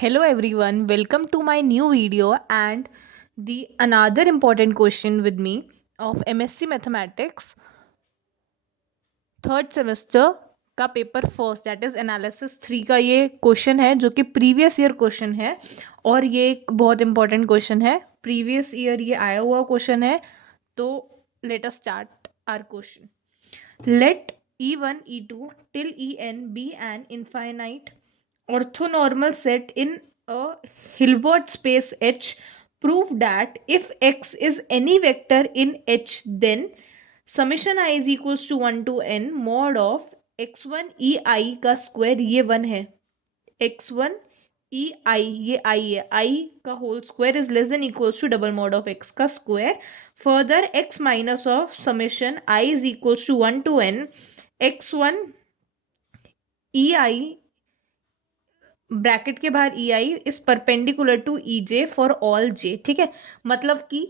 Hello everyone, welcome to my new video and the another important question with me of MSc Mathematics third semester का paper first that is analysis 3 का ये question है जो कि previous year question है और ये एक बहुत इंपॉर्टेंट क्वेश्चन है। प्रीवियस ईयर ये आया हुआ क्वेश्चन है। तो let us start our question. Let E1, E2 till En be an infinite orthonormal set in a Hilbert space H. Prove that if X is any vector in H, then summation I is equals to 1 to n mod of x1 ei का square ये 1 है। x1 ei ये i है, i का whole square is less than equals to double mod of x का square. Further x minus of summation i is equals to 1 to n x1 ei bracket के बाहर ei is perpendicular to ej for all j। ठीक है, मतलब कि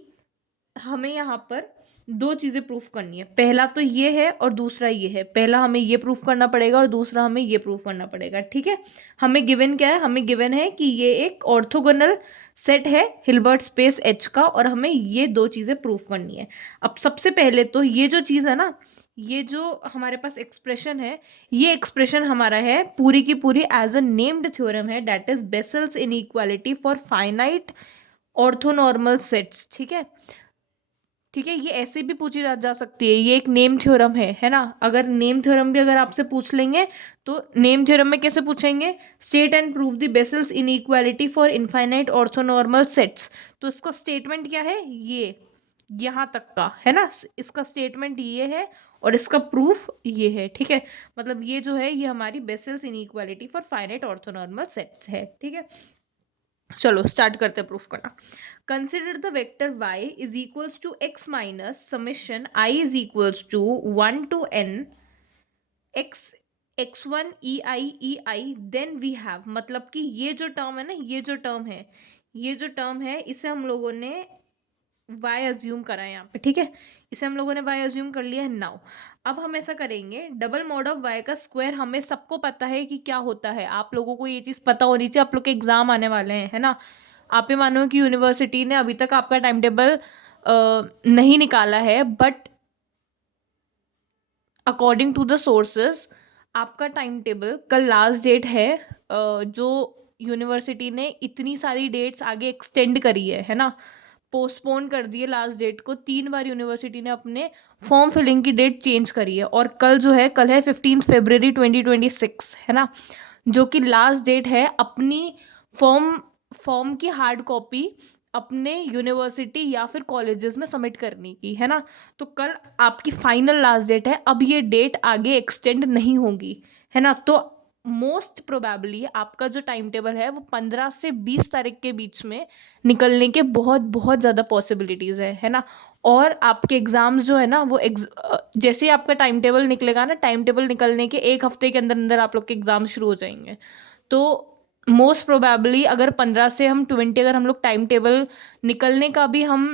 हमें यहाँ पर दो चीज़ें प्रूफ करनी है। पहला तो ये है और दूसरा ये है। पहला हमें ये प्रूफ करना पड़ेगा और दूसरा हमें ये प्रूफ करना पड़ेगा। ठीक है, हमें गिवन क्या है? हमें गिवन है कि ये एक ऑर्थोगोनल सेट है हिल्बर्ट स्पेस एच का और हमें ये दो चीज़ें प्रूफ करनी है। अब सबसे पहले तो ये जो चीज़ है ना, ये जो हमारे पास एक्सप्रेशन है, ये एक्सप्रेशन हमारा है पूरी की पूरी एज अ नेम्ड थ्योरम है, that is vessels inequality for finite orthonormal sets. ठीक है, ठीक है, ये ऐसे भी पूछी जा सकती है। ये एक नेम थ्योरम है ना। अगर नेम थ्योरम भी अगर आपसे पूछ लेंगे तो नेम थ्योरम में कैसे पूछेंगे? State and prove the vessels inequality for infinite orthonormal sets. तो इसका स्टेटमेंट क्या है? ये यहाँ तक का है ना, इसका स्टेटमेंट ये है और इसका प्रूफ ये है। ठीक है, मतलब ये जो है ये हमारी Bessel's inequality for finite orthonormal sets है। ठीक है, चलो स्टार्ट करते हैं प्रूफ करना। Consider the vector y is equals to x minus summation i is equals to 1 to n x x1 ei then we have, मतलब कि ये जो टर्म है ना, ये जो टर्म है इसे हम लोगों ने y अज्यूम करा है यहाँ पे। ठीक है, इसे हम लोगों ने y अज्यूम कर लिया है। नाउ अब हम ऐसा करेंगे, डबल मॉड ऑफ y का स्क्वायर हमें सबको पता है कि क्या होता है। आप लोगों को ये चीज़ पता होनी चाहिए, आप लोग के एग्जाम आने वाले हैं, है ना। आप ये मानो कि यूनिवर्सिटी ने अभी तक आपका टाइम टेबल नहीं निकाला है, but according to the sources आपका टाइम टेबल कल लास्ट डेट है। जो यूनिवर्सिटी ने इतनी सारी डेट्स आगे एक्सटेंड करी है ना, पोस्टपोन कर दिए लास्ट डेट को। 3 बार यूनिवर्सिटी ने अपने फॉर्म फिलिंग की डेट चेंज करी है और कल है 15 फरवरी 2026, है ना, जो कि लास्ट डेट है अपनी फॉर्म की हार्ड कॉपी अपने यूनिवर्सिटी या फिर कॉलेजेस में सबमिट करने की, है ना। तो कल आपकी फाइनल लास्ट डेट है। अब ये डेट आगे एक्सटेंड नहीं होगी, है ना। तो मोस्ट प्रोबेबली आपका जो टाइम टेबल है वो 15 से 20 तारीख के बीच में निकलने के बहुत बहुत ज़्यादा पॉसिबिलिटीज़ है ना। और आपके एग्ज़ाम्स जो है ना वो जैसे ही आपका टाइम टेबल निकलेगा ना, टाइम टेबल निकलने के 1 हफ्ते के अंदर अंदर आप लोग के एग्ज़ाम शुरू हो जाएंगे। तो मोस्ट प्रोबेबली अगर 15 से हम 20 अगर हम लोग टाइम टेबल निकलने का भी हम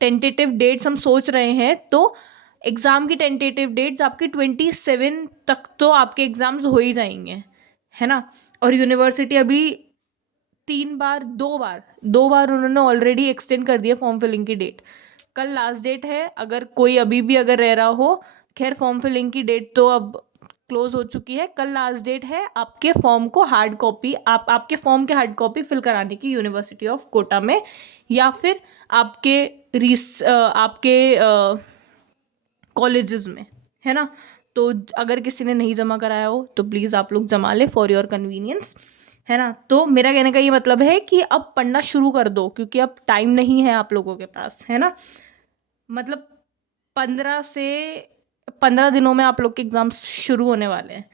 टेंटेटिव डेट्स हम सोच रहे हैं, तो एग्ज़ाम की टेंटेटिव डेट्स आपकी 27 तक तो आपके एग्ज़ाम्स हो ही जाएंगे, है ना। और यूनिवर्सिटी अभी 2 बार उन्होंने ऑलरेडी एक्सटेंड कर दिया फॉर्म फिलिंग की डेट। कल लास्ट डेट है, अगर कोई अभी भी अगर रह रहा हो, खैर फॉर्म फिलिंग की डेट तो अब क्लोज हो चुकी है। कल लास्ट डेट है आपके फॉर्म को हार्ड कॉपी आपके फॉर्म के हार्ड कॉपी फिल कराने की यूनिवर्सिटी ऑफ कोटा में, या फिर आपके कॉलेजेस में, है ना। तो अगर किसी ने नहीं जमा कराया हो तो प्लीज़ आप लोग जमा ले फॉर योर कन्वीनियंस, है ना। तो मेरा कहने का ये मतलब है कि अब पढ़ना शुरू कर दो, क्योंकि अब टाइम नहीं है आप लोगों के पास, है ना। मतलब 15 दिनों में आप लोग के एग्ज़ाम शुरू होने वाले हैं।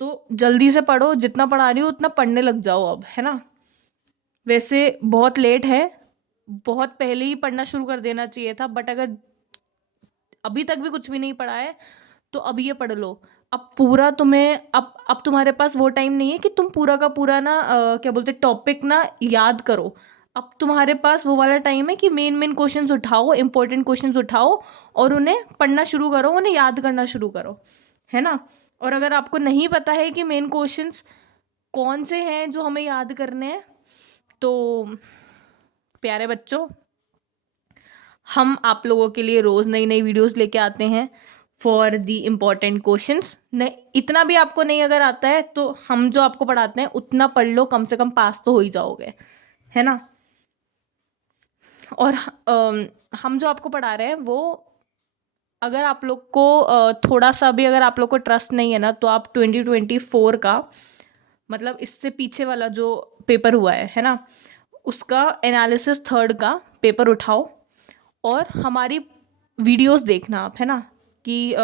तो जल्दी से पढ़ो, जितना पढ़ा रही हो उतना पढ़ने लग जाओ अब, है ना। वैसे बहुत लेट है, बहुत पहले ही पढ़ना शुरू कर देना चाहिए था, बट अगर अभी तक भी कुछ भी नहीं पढ़ा है तो अब ये पढ़ लो। अब पूरा तुम्हें अब तुम्हारे पास वो टाइम नहीं है कि तुम पूरा का पूरा ना क्या बोलते टॉपिक ना याद करो। अब तुम्हारे पास वो वाला टाइम है कि मेन क्वेश्चंस उठाओ, इंपॉर्टेंट क्वेश्चंस उठाओ और उन्हें पढ़ना शुरू करो, उन्हें याद करना शुरू करो, है ना। और अगर आपको नहीं पता है कि मेन क्वेश्चंस कौन से हैं जो हमें याद करने हैं? तो प्यारे बच्चों, हम आप लोगों के लिए रोज़ नई नई वीडियोस लेके आते हैं फॉर दी इम्पॉर्टेंट क्वेश्चंस। नहीं, इतना भी आपको नहीं अगर आता है तो हम जो आपको पढ़ाते हैं उतना पढ़ लो, कम से कम पास तो हो ही जाओगे, है ना। और हम जो आपको पढ़ा रहे हैं वो, अगर आप लोग को थोड़ा सा भी अगर आप लोग को ट्रस्ट नहीं है ना, तो आप 2024 का मतलब इससे पीछे वाला जो पेपर हुआ है ना, उसका एनालिसिस थर्ड का पेपर उठाओ और हमारी वीडियोस देखना आप, है ना, कि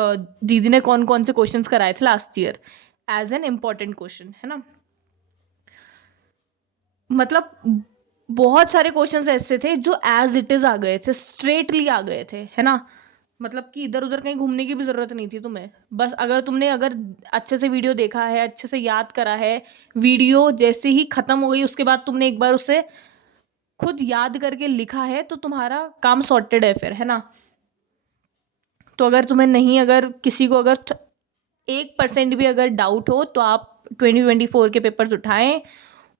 दीदी ने कौन कौन से क्वेश्चंस कराए थे last year as an important question, है ना। मतलब बहुत सारे क्वेश्चंस ऐसे थे जो एज इट इज़ आ गए थे, स्ट्रेटली आ गए थे, है ना। मतलब कि इधर उधर कहीं घूमने की भी ज़रूरत नहीं थी तुम्हें। बस अगर तुमने अगर अच्छे से वीडियो देखा है, अच्छे से याद करा है, वीडियो जैसे ही ख़त्म हो गई उसके बाद तुमने एक बार उसे खुद याद करके लिखा है, तो तुम्हारा काम सॉर्टेड है फिर, है ना। तो अगर तुम्हें नहीं, अगर किसी को अगर 1% भी अगर डाउट हो तो आप 2024 के पेपर्स उठाएं,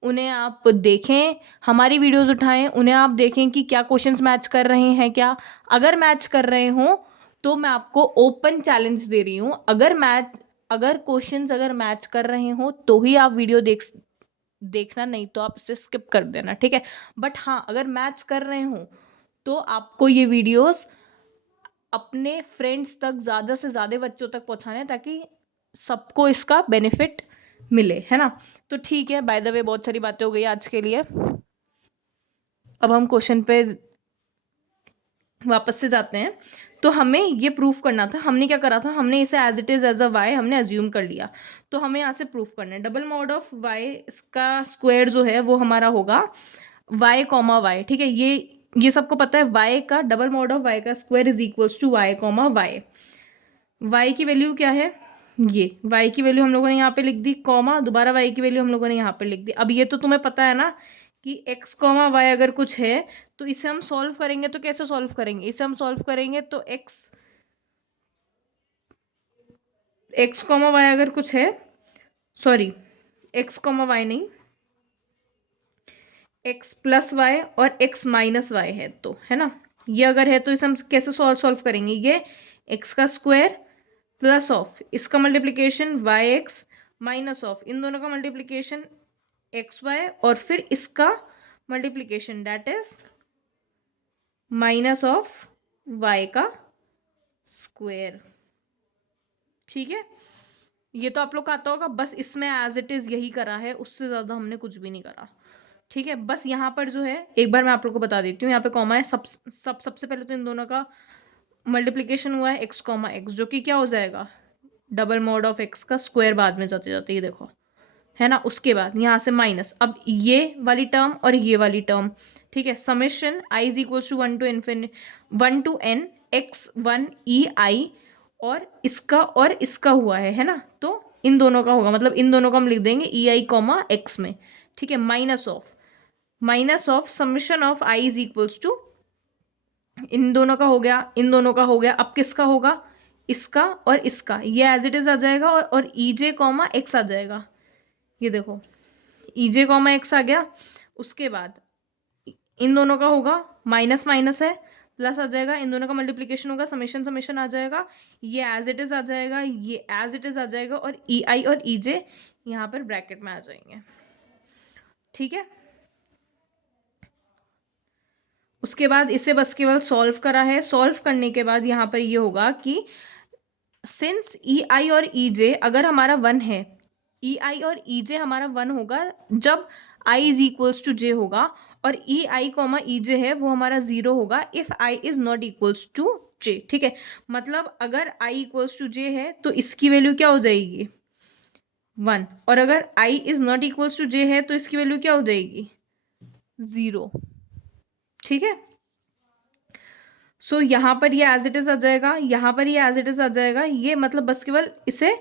उन्हें आप देखें, हमारी वीडियोस उठाएं, उन्हें आप देखें कि क्या क्वेश्चंस मैच कर रहे हैं क्या। अगर मैच कर रहे हों तो मैं आपको ओपन चैलेंज दे रही हूँ, अगर क्वेश्चंस अगर मैच कर रहे हों तो ही आप वीडियो देखना, नहीं तो आप इसे स्किप कर देना, ठीक है। बट हाँ, अगर मैच कर रहे हों तो आपको ये वीडियोस अपने फ्रेंड्स तक, ज़्यादा से ज़्यादा बच्चों तक पहुँचाना, ताकि सबको इसका बेनिफिट मिले, है ना। तो ठीक है, बाय द वे बहुत सारी बातें हो गई आज के लिए। अब हम क्वेश्चन पे वापस से जाते हैं। तो हमें ये प्रूफ करना था, हमने क्या करा था, हमने इसे as it is as a Y हमने अज्यूम कर लिया। तो हमें यहाँ से प्रूफ करना है डबल मॉड ऑफ वाई, इसका स्क्वायर जो है वो हमारा होगा वाई कॉमा वाई, ठीक है। ये सबको पता है, वाई का डबल मॉड ऑफ वाई का square is equals to Y comma Y. Y की वैल्यू क्या है, ये वाई की वैल्यू हम लोगों ने यहाँ पे लिख दी, कॉमा दोबारा वाई की वैल्यू हम लोगों ने यहाँ पे लिख दी। अब ये तो तुम्हें पता है ना कि एक्स कॉमा वाई अगर कुछ है तो इसे हम सॉल्व करेंगे। तो कैसे सॉल्व करेंगे, इसे हम सॉल्व करेंगे तो एक्स कॉमा वाई अगर कुछ है, सॉरी एक्स कॉमा वाई नहीं, एक्स प्लस वाई और एक्स माइनस वाई है, तो है ना, ये अगर है तो इसे हम कैसे सॉल्व करेंगे, ये एक्स का स्क्वायर प्लस ऑफ इसका multiplication Y X minus of इन दोनों का मल्टीप्लिकेशन एक्स वाई और फिर इसका multiplication that is minus of Y का स्क्वायर, ठीक है। ये तो आप लोग का आता होगा, बस इसमें एज इट इज़ यही करा है, उससे ज़्यादा हमने कुछ भी नहीं करा, ठीक है। बस यहाँ पर जो है एक बार मैं आप लोग को बता देती हूँ, यहाँ पे कॉमा है, सबसे पहले तो इन दोनों का मल्टीप्लिकेशन हुआ है एक्स कॉमा एक्स, जो कि क्या हो जाएगा, डबल मॉड ऑफ एक्स का स्क्वायर बाद में जाते जाते, ये देखो, है ना। उसके बाद यहाँ से माइनस, अब ये वाली टर्म और ये वाली टर्म, ठीक है। Summation I is equals to 1 to n X one E आई, और इसका हुआ है ना, तो इन दोनों का होगा, मतलब इन दोनों का हम लिख देंगे ई आई कॉमा एक्स में, ठीक है। Minus of summation of I is equals to, इन दोनों का हो गया, इन दोनों का हो गया, अब किसका होगा, इसका और इसका, ये एज इट इज आ जाएगा और ई जे कॉमा एक्स आ जाएगा, ये देखो ई जे कॉमा एक्स आ गया। उसके बाद इन दोनों का होगा, माइनस माइनस है, प्लस आ जाएगा, इन दोनों का मल्टीप्लिकेशन होगा, समेशन समेशन आ जाएगा, ये एज इट इज आ जाएगा, ये एज इट इज आ जाएगा, और ई आई और ई जे यहाँ पर ब्रैकेट में आ जाएंगे, ठीक है। उसके बाद इसे बस केवल सॉल्व करा है, सॉल्व करने के बाद यहाँ पर ये होगा कि सिंस ई आई और ई जे अगर हमारा 1 है, ई आई और ई जे हमारा 1 होगा जब आई इज इक्वल्स टू जे होगा, और ई आई कॉमा ई जे है वो हमारा 0 होगा if I is not equals to J, ठीक है। मतलब अगर आई इक्वल्स टू जे है तो इसकी वैल्यू क्या हो जाएगी, 1, और अगर आई इज नॉट इक्वल्स टू जे है तो इसकी वैल्यू क्या हो जाएगी, 0, ठीक है। सो यहाँ पर ये एज इट इज आ जाएगा, यहाँ पर ये एज इट इज आ जाएगा, ये मतलब बस केवल इसे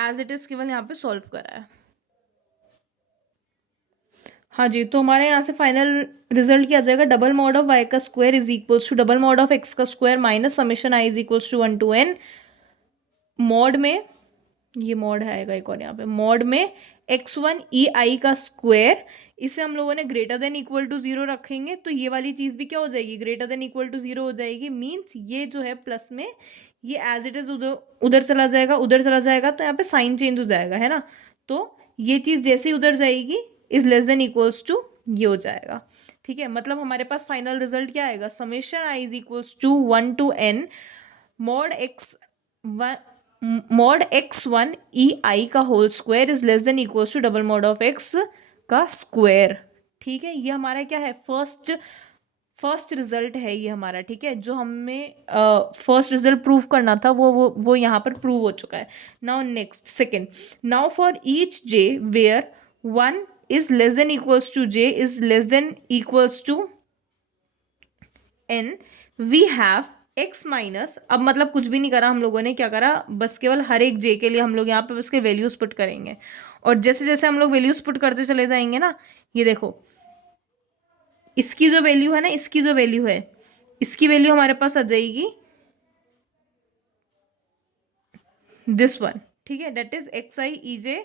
एज इट इज केवल यहाँ पे सॉल्व करा है। हाँ जी, तो हमारे यहाँ से फाइनल रिजल्ट क्या आ जाएगा, डबल मॉड ऑफ वाई का square is equals to double mod of X का square minus summation I is equals to 1 to n mod में, ये मॉड आएगा एक और यहाँ पे, मॉड में x1 ई आई का स्क्वायर, इसे हम लोगों ने ग्रेटर देन इक्वल टू 0 रखेंगे तो ये वाली चीज़ भी क्या हो जाएगी, ग्रेटर देन इक्वल टू 0 हो जाएगी। मीन्स ये जो है प्लस में, ये एज इट इज उधर उधर चला जाएगा, उधर चला जाएगा तो यहाँ पे साइन चेंज हो जाएगा, है ना। तो ये चीज़ जैसे ही उधर जाएगी is less than equals to ये हो जाएगा, ठीक है। मतलब हमारे पास फाइनल रिजल्ट क्या आएगा, summation I is equals to 1 to n mod x1 e i का whole square is less than equals to double mod of x का स्क्वायर, ठीक है। ये हमारा क्या है, फर्स्ट रिजल्ट है ये हमारा, ठीक है। जो हमें फर्स्ट रिजल्ट प्रूव करना था वो यहाँ पर प्रूव हो चुका है। Now next second, now for each j where 1 is less than equals to j is less than equals to n we have x minus, अब मतलब कुछ भी नहीं करा हम लोगों ने, क्या करा, बस केवल हर एक j के लिए हम लोग यहाँ पे बस के वैल्यूज पुट करेंगे, और जैसे जैसे हम लोग वैल्यूज पुट करते चले जाएंगे ना, ये देखो इसकी जो वैल्यू है ना, इसकी जो वैल्यू है, इसकी वैल्यू हमारे पास आ जाएगी दिस वन, ठीक है, that is x i e j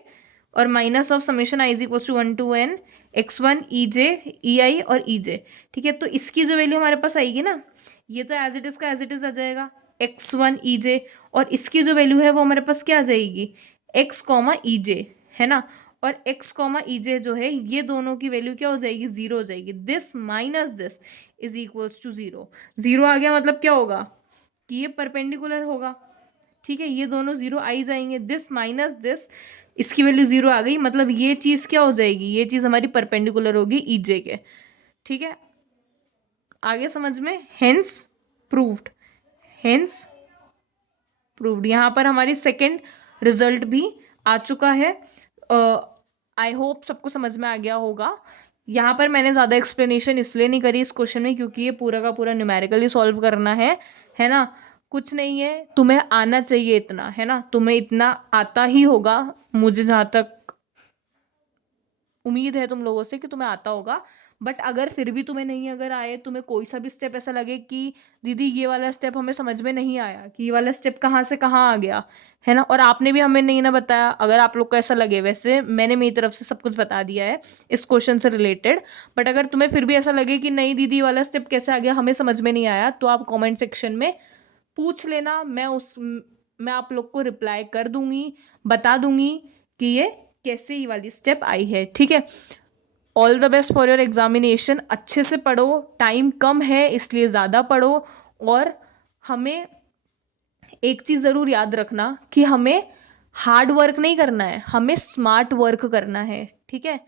और minus of summation I is equal to 1 to n x1 e j e आई और ई जे, ठीक है। तो इसकी जो वैल्यू हमारे पास आएगी ना, ये तो एज इट इज का एज इट इज आ जाएगा x1 ई जे, और इसकी जो वैल्यू है वो हमारे पास क्या आ जाएगी, x कॉमा ई जे, है ना। और x कॉमा ई जे जो है ये दोनों की वैल्यू क्या हो जाएगी, 0 हो जाएगी। This minus this is equals to 0, 0 आ गया मतलब क्या होगा कि ये परपेंडिकुलर होगा, ठीक है। ये दोनों 0 आ ही जाएंगे, दिस माइनस दिस, इसकी वैल्यू 0 आ गई, मतलब ये चीज़ क्या हो जाएगी, ये चीज़ हमारी परपेंडिकुलर होगी ईजे के, ठीक है। आगे समझ में, हेंस प्रूव्ड, हेंस प्रूव्ड। यहाँ पर हमारी सेकेंड रिजल्ट भी आ चुका है। आई होप सबको समझ में आ गया होगा। यहाँ पर मैंने ज़्यादा एक्सप्लेनेशन इसलिए नहीं करी इस क्वेश्चन में क्योंकि ये पूरा का पूरा न्यूमेरिकली सॉल्व करना है ना। कुछ नहीं है, तुम्हें आना चाहिए इतना, है ना, तुम्हें इतना आता ही होगा, मुझे जहाँ तक उम्मीद है तुम लोगों से कि तुम्हें आता होगा। बट अगर फिर भी तुम्हें नहीं अगर आए, तुम्हें कोई सा भी स्टेप ऐसा लगे कि दीदी ये वाला स्टेप हमें समझ में नहीं आया, कि ये वाला स्टेप कहाँ से कहाँ आ गया, है ना, और आपने भी हमें नहीं ना बताया, अगर आप लोग को ऐसा लगे, वैसे मैंने मेरी तरफ से सब कुछ बता दिया है इस क्वेश्चन से रिलेटेड, बट अगर तुम्हें फिर भी ऐसा लगे कि नहीं दीदी वाला स्टेप कैसे आ गया, हमें समझ में नहीं आया, तो आप कॉमेंट सेक्शन में पूछ लेना, मैं आप लोग को रिप्लाई कर दूंगी, बता दूंगी कि ये कैसे ये वाली स्टेप आई है, ठीक है। All the best for your examination, अच्छे से पढ़ो, टाइम कम है इसलिए ज़्यादा पढ़ो, और हमें एक चीज़ ज़रूर याद रखना कि हमें हार्ड वर्क नहीं करना है, हमें स्मार्ट वर्क करना है, ठीक है।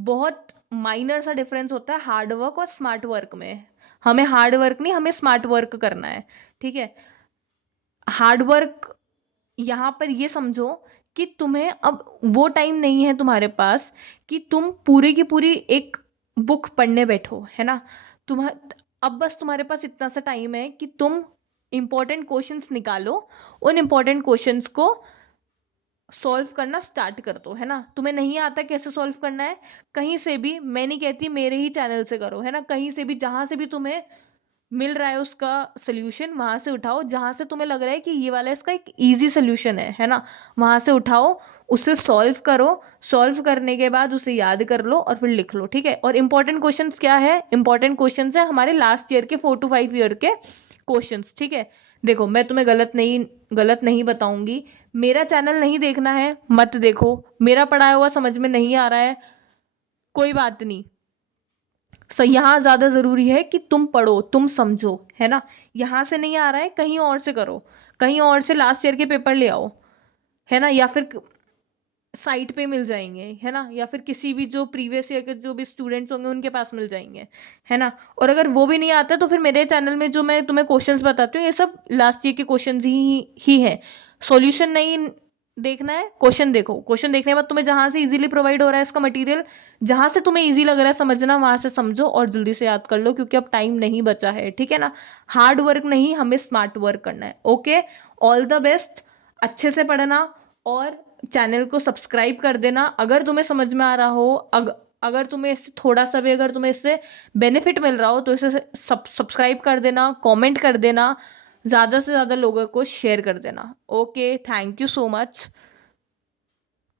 बहुत माइनर सा डिफरेंस होता है हार्ड वर्क और स्मार्ट वर्क में, हमें हार्ड वर्क नहीं, हमें स्मार्ट वर्क करना है, ठीक है। हार्ड वर्क यहाँ पर ये समझो कि तुम्हें अब वो टाइम नहीं है तुम्हारे पास कि तुम पूरी की पूरी एक बुक पढ़ने बैठो, है ना। तुम अब बस तुम्हारे पास इतना सा टाइम है कि तुम इम्पोर्टेंट क्वेश्चंस निकालो, उन इम्पोर्टेंट क्वेश्चंस को सॉल्व करना स्टार्ट कर दो, है ना। तुम्हें नहीं आता कैसे सॉल्व करना है, कहीं से भी, मैं नहीं कहती मेरे ही चैनल से करो, है ना, कहीं से भी जहाँ से भी तुम्हें मिल रहा है उसका सोल्यूशन वहाँ से उठाओ, जहाँ से तुम्हें लग रहा है कि ये वाला इसका एक इजी सोल्यूशन है ना, वहाँ से उठाओ, उसे सॉल्व करो, सॉल्व करने के बाद उसे याद कर लो और फिर लिख लो, ठीक है। और इम्पॉर्टेंट क्वेश्चंस क्या है, इम्पॉर्टेंट क्वेश्चंस है हमारे लास्ट ईयर के 4 to 5 ईयर के क्वेश्चंस, ठीक है। देखो मैं तुम्हें गलत नहीं बताऊंगी, मेरा चैनल नहीं देखना है मत देखो, मेरा पढ़ाया हुआ समझ में नहीं आ रहा है कोई बात नहीं, सो यहाँ ज़्यादा ज़रूरी है कि तुम पढ़ो, तुम समझो, है ना। यहाँ से नहीं आ रहा है कहीं और से करो, कहीं और से लास्ट ईयर के पेपर ले आओ, है ना, या फिर साइट पे मिल जाएंगे, है ना, या फिर किसी भी जो प्रीवियस ईयर के जो भी स्टूडेंट्स होंगे उनके पास मिल जाएंगे, है ना। और अगर वो भी नहीं आता तो फिर मेरे चैनल में जो मैं तुम्हें क्वेश्चंस बताती हूँ ये सब लास्ट ईयर के क्वेश्चंस ही हैं। सॉल्यूशन नहीं देखना है, क्वेश्चन देखो, क्वेश्चन देखने के बाद तुम्हें जहाँ से इजीली प्रोवाइड हो रहा है इसका मटेरियल, जहाँ से तुम्हें इजी लग रहा है समझना, वहाँ से समझो और जल्दी से याद कर लो, क्योंकि अब टाइम नहीं बचा है, ठीक है ना। हार्ड वर्क नहीं, हमें स्मार्ट वर्क करना है। ओके, ऑल द बेस्ट, अच्छे से पढ़ना और चैनल को सब्सक्राइब कर देना अगर तुम्हें समझ में आ रहा हो, अगर तुम्हें इससे थोड़ा सा भी, अगर तुम्हें इससे बेनिफिट मिल रहा हो तो इसे सब्सक्राइब कर देना, कमेंट कर देना, ज़्यादा से ज़्यादा लोगों को शेयर कर देना। Okay, thank you so much.